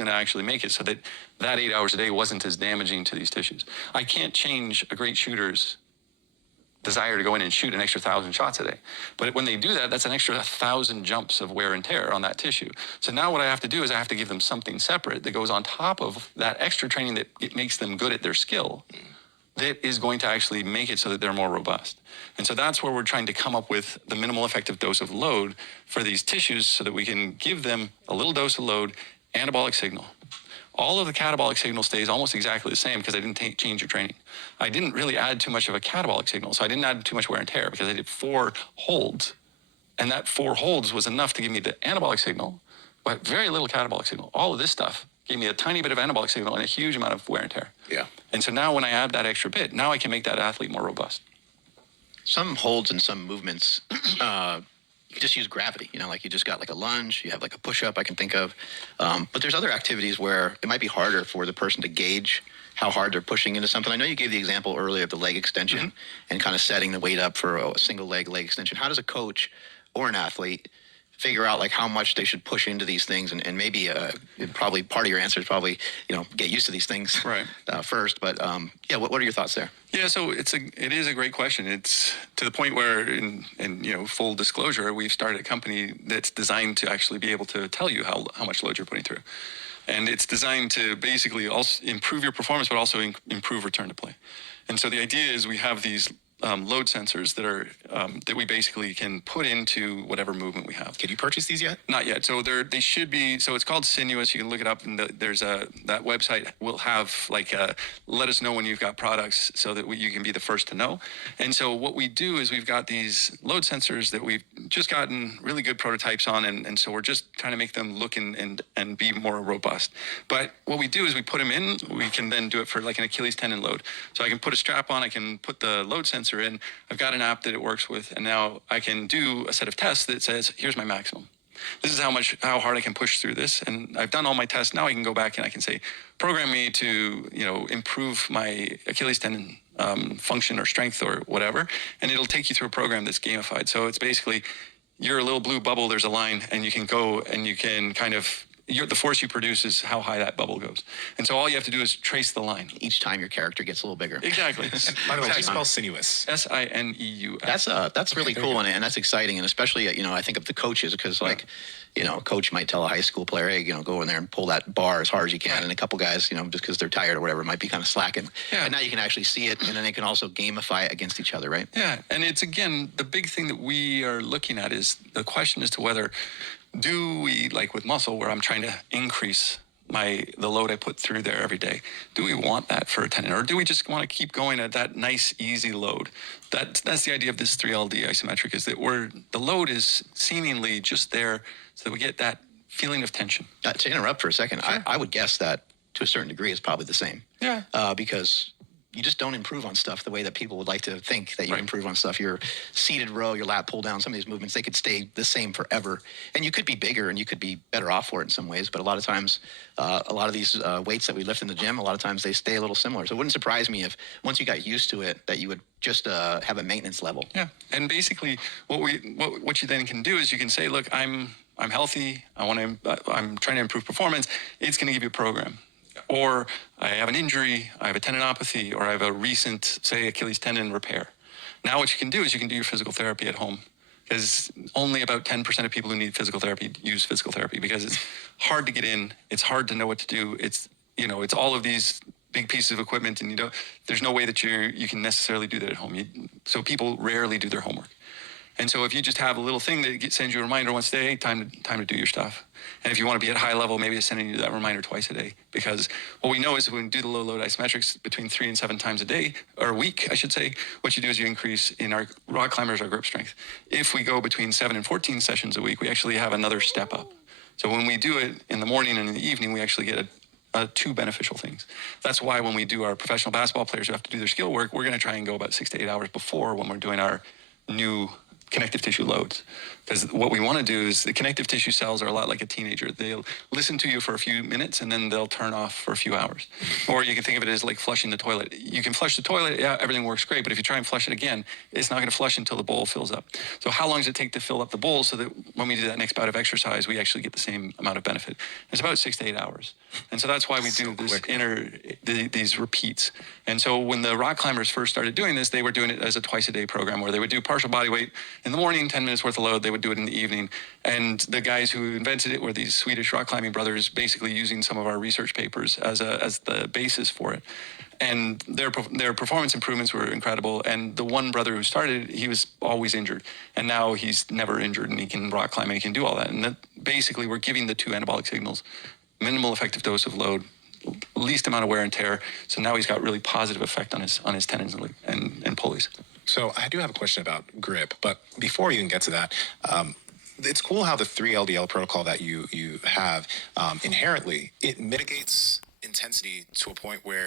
going to actually make it so that that 8 hours a day wasn't as damaging to these tissues. I can't change a great shooter's desire to go in and shoot an extra 1,000 shots a day. But when they do that, that's an extra 1,000 jumps of wear and tear on that tissue. So now what I have to do is I have to give them something separate that goes on top of that extra training that it makes them good at their skill, that is going to actually make it so that they're more robust. And so that's where we're trying to come up with the minimal effective dose of load for these tissues so that we can give them a little dose of load, anabolic signal. All of the catabolic signal stays almost exactly the same because I didn't change your training. I didn't really add too much of a catabolic signal, so I didn't add too much wear and tear because I did 4 holds. And that 4 holds was enough to give me the anabolic signal, but very little catabolic signal. All of this stuff gave me a tiny bit of anabolic signal and a huge amount of wear and tear. Yeah. And so now when I add that extra bit, now I can make that athlete more robust. Some holds and some movements, you can just use gravity, like you just got like a lunge, you have like a push-up I can think of. But there's other activities where it might be harder for the person to gauge how hard they're pushing into something. I know you gave the example earlier of the leg extension and kind of setting the weight up for a single leg extension. How does a coach or an athlete figure out like how much they should push into these things? And maybe probably part of your answer is probably, get used to these things first. But yeah, what are your thoughts there? Yeah, so it is a great question. It's to the point where, in full disclosure, we've started a company that's designed to actually be able to tell you how much load you're putting through. And it's designed to basically also improve your performance, but also improve return to play. And so the idea is we have these load sensors that are that we basically can put into whatever movement we have. Can you purchase these yet? Not yet. So they should be. So it's called Sinuous. You can look it up, and there's that website will have let us know when you've got products so that you can be the first to know. And so what we do is we've got these load sensors that we've just gotten really good prototypes on, and so we're just trying to make them look and be more robust. But what we do is we put them in. We can then do it for like an Achilles tendon load. So I can put a strap on. I can put the load sensor in. I've got an app that it works with, and now I can do a set of tests that says, here's my maximum. This is how hard I can push through this. And I've done all my tests. Now I can go back and I can say, program me to, improve my Achilles tendon function or strength or whatever. And it'll take you through a program that's gamified. So it's basically, you're a little blue bubble, there's a line, and you can go and you can kind of, the force you produce is how high that bubble goes. And so all you have to do is trace the line. Each time your character gets a little bigger. Exactly. By the way, how do you spell Sinuous? Sineus. That's really cool, and that's exciting, and especially, I think of the coaches, because a coach might tell a high school player, hey, go in there and pull that bar as hard as you can, and a couple guys, just because they're tired or whatever, might be kind of slacking. Yeah. And now you can actually see it, and then they can also gamify it against each other, right? Yeah, and it's, again, the big thing that we are looking at is the question as to whether, do we, like with muscle, where I'm trying to increase the load I put through there every day, do we want that for a tendon, or do we just want to keep going at that nice, easy load? That's the idea of this 3LD isometric, is that the load is seemingly just there so that we get that feeling of tension. To interrupt for a second, sure. I would guess that to a certain degree it's probably the same. Yeah. Because you just don't improve on stuff the way that people would like to think that you improve on stuff. Your seated row, your lat pull down, some of these movements, they could stay the same forever. And you could be bigger and you could be better off for it in some ways. But a lot of times, a lot of these weights that we lift in the gym, a lot of times they stay a little similar. So it wouldn't surprise me if once you got used to it, that you would just have a maintenance level. Yeah. And basically what you then can do is you can say, look, I'm healthy. I'm trying to improve performance. It's going to give you a program. Or I have an injury, I have a tendinopathy, or I have a recent, say, Achilles tendon repair. Now what you can do is you can do your physical therapy at home, because only about 10% of people who need physical therapy use physical therapy, because it's hard to get in, it's hard to know what to do, it's all of these big pieces of equipment, and there's no way that you can necessarily do that at home. So people rarely do their homework. And so if you just have a little thing that sends you a reminder once a day, time to do your stuff. And if you want to be at high level, maybe it's sending you that reminder twice a day. Because what we know is when we do the low load isometrics between 3 and 7 times a day, or a week, I should say, what you do is you increase in our rock climbers, our grip strength. If we go between 7 and 14 sessions a week, we actually have another step up. So when we do it in the morning and in the evening, we actually get two beneficial things. That's why when we do our professional basketball players who have to do their skill work, we're going to try and go about 6 to 8 hours before when we're doing our new connective tissue loads. Because what we want to do is the connective tissue cells are a lot like a teenager. They'll listen to you for a few minutes and then they'll turn off for a few hours. Or you can think of it as like flushing the toilet. You can flush the toilet, yeah, everything works great, but if you try and flush it again, it's not going to flush until the bowl fills up. So how long does it take to fill up the bowl so that when we do that next bout of exercise, we actually get the same amount of benefit? It's about 6 to 8 hours. And so that's why we do this these repeats. And so when the rock climbers first started doing this, they were doing it as a twice a day program where they would do partial body weight in the morning, 10 minutes worth of load. They would do it in the evening. And the guys who invented it were these Swedish rock climbing brothers, basically using some of our research papers as the basis for it. And their performance improvements were incredible. And the one brother who started, he was always injured. And now he's never injured and he can rock climb and he can do all that. And that basically we're giving the two anabolic signals, minimal effective dose of load, least amount of wear and tear. So now he's got really positive effect on his tendons and pulleys. So I do have a question about grip, but before we even get to that, it's cool how the 3 LDL protocol that you have inherently, it mitigates intensity to a point where